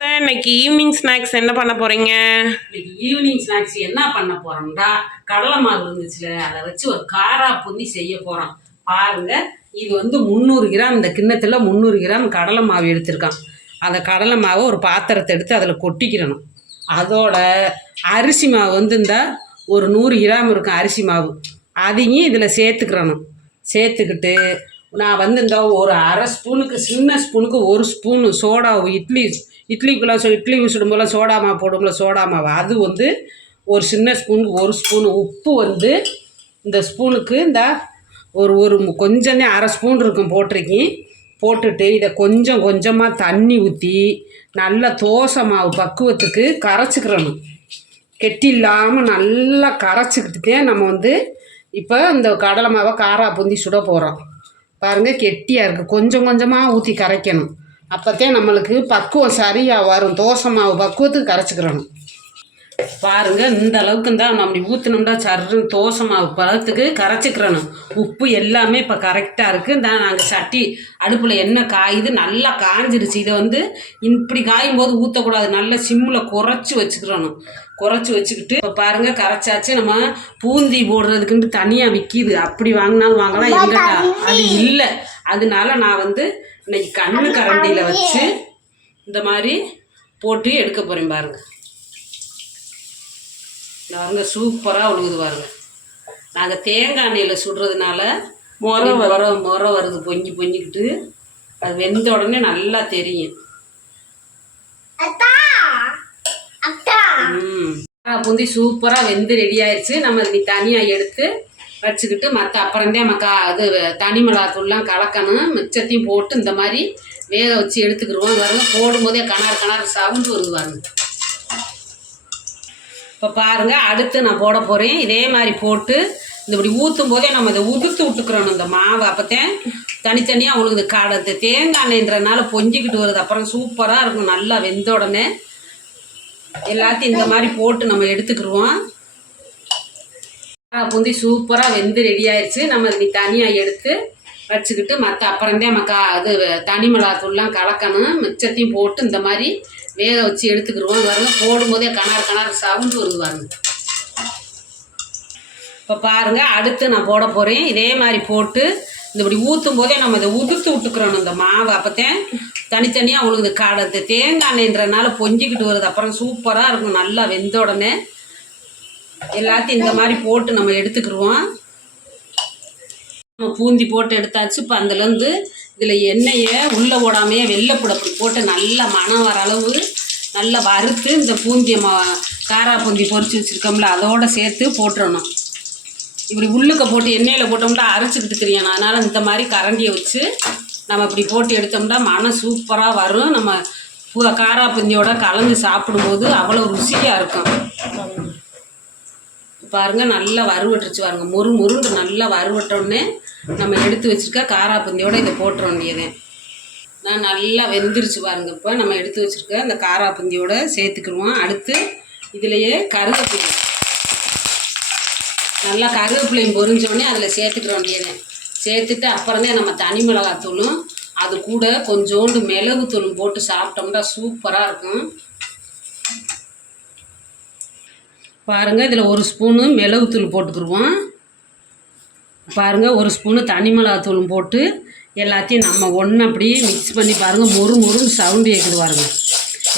இன்னைக்கு evening snacks என்ன பண்ண போறீங்க? இன்னைக்கு ஈவினிங் ஸ்நாக்ஸ் என்ன பண்ண போறோம்டா? கடலை மாவு இருந்துச்சுல அதை வச்சு ஒரு காரா பூந்தி செய்ய போறோம். பாருங்க இது வந்து முந்நூறு கிராம் இந்த கிண்ணத்துல முந்நூறு கிராம் கடலை மாவு எடுத்திருக்கான். அந்த கடலை மாவை ஒரு பாத்திரத்தை எடுத்து அதில் கொட்டிக்கிறணும் அதோட அரிசி மாவு வந்து இந்த ஒரு நூறு கிராம் இருக்கும் அரிசி மாவு. அதையும் இதில் சேர்த்துக்கிறணும் சேர்த்துக்கிட்டு நான் வந்து இந்த ஒரு அரை ஸ்பூனுக்கு சின்ன ஸ்பூனுக்கு ஒரு ஸ்பூனு சோடா இட்லி இட்லிக்குள்ள சோ இட்லி சுடும்போல சோடா போடும்ல போடும்போல அது வந்து ஒரு சின்ன ஸ்பூனுக்கு ஒரு ஸ்பூன் உப்பு வந்து இந்த ஸ்பூனுக்கு இந்த ஒரு ஒரு கொஞ்சமே அரை ஸ்பூன் இருக்கும் போட்டிருக்கேன் போட்டுட்டு இதை கொஞ்சம் கொஞ்சமாக தண்ணி ஊற்றி நல்ல தோசை மாவு பக்குவத்துக்கு கரைச்சிக்கிறணும். கெட்டி இல்லாமல் நல்லா கரைச்சிக்கிட்டுக்கே நம்ம வந்து இப்போ இந்த கடலை மாவை காரா பொந்தி சுட போகிறோம் பாருங்கள் கெட்டியாக இருக்குது கொஞ்சம் கொஞ்சமாக ஊற்றி கரைக்கணும். அப்போத்தே நம்மளுக்கு பக்குவம் சரியாக வரும். தோசை மாவு பக்குவத்துக்கு கரைச்சிக்கிறணும். பாருங்க இந்த அளவுக்கு தான் நம்ம அப்படி ஊற்றினோம்னா சர்ன்னு தோசை மாவு பழத்துக்கு கரைச்சிக்கிறணும். உப்பு எல்லாமே இப்போ கரெக்டாக இருக்குது இந்த நாங்கள் சட்டி அடுப்பில் என்ன காயுது நல்லா காஞ்சிருச்சு. இதை வந்து இப்படி காயும் போது ஊற்றக்கூடாது நல்லா சிம்மில் குறைச்சி வச்சுக்கிறணும். குறைச்சி வச்சுக்கிட்டு இப்போ பாருங்கள் கரைச்சாச்சு. நம்ம பூந்தி போடுறதுக்குன்ட்டு தனியாக விற்கிது அப்படி வாங்கினாலும் வாங்கலாம். எங்கிட்ட? அது இல்லை. அதனால நான் வந்து இன்னைக்கு கண்ணு கரண்டியில் வச்சு இந்த மாதிரி போட்டு எடுக்க போகிறேன் பாருங்கள் பாருங்க சூப்பராக ஒழுகுது பாருங்க. நாங்கள் தேங்காய் எண்ணெயில் சுடுறதுனால முறை வர முறை வருது பொங்கி பொங்கிக்கிட்டு. அது வெந்த உடனே நல்லா தெரியும். ம். பூந்தி சூப்பராக வெந்து ரெடி ஆயிடுச்சு நம்ம நீ தனியாக எடுத்து வச்சுக்கிட்டு மற்ற அப்புறந்தே மக்கா அது தனி மிளகாத்தூள்லாம் கலக்கணும் மிச்சத்தையும் போட்டு இந்த மாதிரி வேக வச்சு எடுத்துக்கிடுவோம். வரும் போடும்போதே கணார் கணார் சவுண்டு வருது பாருங்க. இப்போ பாருங்கள் அடுத்து நான் போட போகிறேன் இதே மாதிரி போட்டு இந்த இப்படி ஊற்றும் போதே நம்ம இதை உதுத்து விட்டுக்கிறோம் இந்த மாவு. அப்போத்தான் தனித்தனியாக அவங்களுக்கு காடை இந்த தேங்காய் எண்ணெய்ன்றனால பொஞ்சிக்கிட்டு வருது. அப்புறம் சூப்பராக இருக்கும் நல்லா வெந்த உடனே. எல்லாத்தையும் இந்த மாதிரி போட்டு நம்ம எடுத்துக்கிடுவோம். பூந்தி சூப்பராக வெந்து ரெடி ஆயிடுச்சு நம்ம நீ தனியாக எடுத்து வச்சுக்கிட்டு மற்ற அப்புறந்தே கா இது தனி மிளகாத்தூள்லாம் கலக்கணும். மிச்சத்தையும் போட்டு இந்த மாதிரி வேக வச்சு எடுத்துக்கிடுவோம். பாருங்க போடும்போதே கணார் கணார் சவுண்டு வருது பாருங்க. இப்போ பாருங்க அடுத்து நான் போட போகிறேன் இதே மாதிரி போட்டு இந்த இப்படி ஊற்றும் போதே நம்ம இதை உதுத்து விட்டுக்கிறோம் இந்த மாவு. அப்போத்தேன் தனித்தனியாக அவங்களுக்கு காடை இந்த தேங்காய் எண்ணெய்ன்றனால பொஞ்சிக்கிட்டு வருது. அப்புறம் சூப்பராக இருக்கும் நல்லா வெந்த உடனே. எல்லாத்தையும் இந்த மாதிரி போட்டு நம்ம எடுத்துக்கிடுவோம் நம்ம பூந்தி போட்டு எடுத்தாச்சு. இப்போ அதுலேருந்து இதில் எண்ணெயை உள்ளே போடாமையே வெள்ளைப்பூட அப்படி போட்டு நல்லா மணம் வர அளவு நல்லா வறுத்து இந்த பூந்தியை மா காரா பூந்தி பொறிச்சு வச்சுருக்கோம்ல அதோட சேர்த்து போட்டுறணும். இப்படி உள்ளுக்க போட்டு எண்ணெயில் போட்டோம்னா அரைச்சிக்கிட்டு தெரியணும் அதனால் இந்த மாதிரி கரண்டியை வச்சு நம்ம இப்படி போட்டு எடுத்தோம்னா மனம் சூப்பராக வரும். நம்ம பூ காரா பூந்தியோட கலந்து சாப்பிடும்போது அவ்வளோ ருசியாக இருக்கும். பாருங்க நல்லா வறுவட்டுருச்சு பாருங்க. முறு முருண்டு நல்லா வறுவட்டோடனே நம்ம எடுத்து வச்சிருக்க காராப்பந்தியோட இதை போட்டுற வேண்டியது நான் நல்லா வெந்துருச்சு பாருங்க. இப்போ நம்ம எடுத்து வச்சுருக்க அந்த காராப்பந்தியோட சேர்த்துக்கிடுவோம். அடுத்து இதுலேயே கருவேப்பிலை. நல்லா கருவேப்பிலையும் பொறிஞ்சோடனே அதில் சேர்த்துக்கிற வேண்டியது சேர்த்துட்டு அப்புறமே நம்ம தனி மிளகாத்தூளும் அது கூட கொஞ்சோண்டு மிளகுத்தூளும் போட்டு சாப்பிட்டோம்னா சூப்பராக இருக்கும். பாருங்கள் இதில் ஒரு ஸ்பூனு மிளகுத்தூள் போட்டுக்கிடுவோம் பாருங்கள் ஒரு ஸ்பூனு தனி மிளகாத்தூளும் போட்டு எல்லாத்தையும் நம்ம ஒன்று அப்படியே மிக்ஸ் பண்ணி பாருங்கள் மொறு மொறுன்னு சவுண்டு கேட்குது பாருங்க.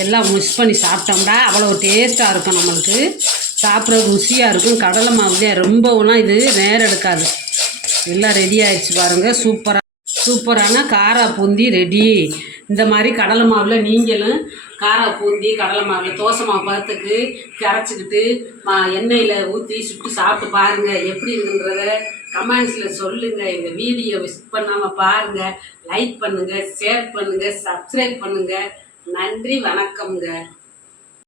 எல்லாம் மிக்ஸ் பண்ணி சாப்பிட்டோம்னா அவ்வளோ டேஸ்ட்டாக இருக்கும் நம்மளுக்கு. சாப்பிட்றது ருசியாக இருக்கும். கடலை மாவு ரொம்பலாம் இது நேரம் எடுக்காது. எல்லாம் ரெடி ஆயிடுச்சு பாருங்கள் சூப்பராக சூப்பரான காரா பூந்தி ரெடி இந்த மாதிரி கடலை மாவில் நீங்களும் காரா பூந்தி கடலை மாவில் தோசை மாவு பதத்துக்கு கரைச்சிக்கிட்டு மா எண்ணெயில் ஊற்றி சுட்டு சாப்பிட்டு பாருங்கள் எப்படி இருக்குன்றத கமெண்ட்ஸில் சொல்லுங்கள் இந்த வீடியோ மிஸ் பண்ணாமல் பாருங்கள் லைக் பண்ணுங்கள் ஷேர் பண்ணுங்கள் சப்ஸ்கிரைப் பண்ணுங்கள் நன்றி வணக்கம்ங்க.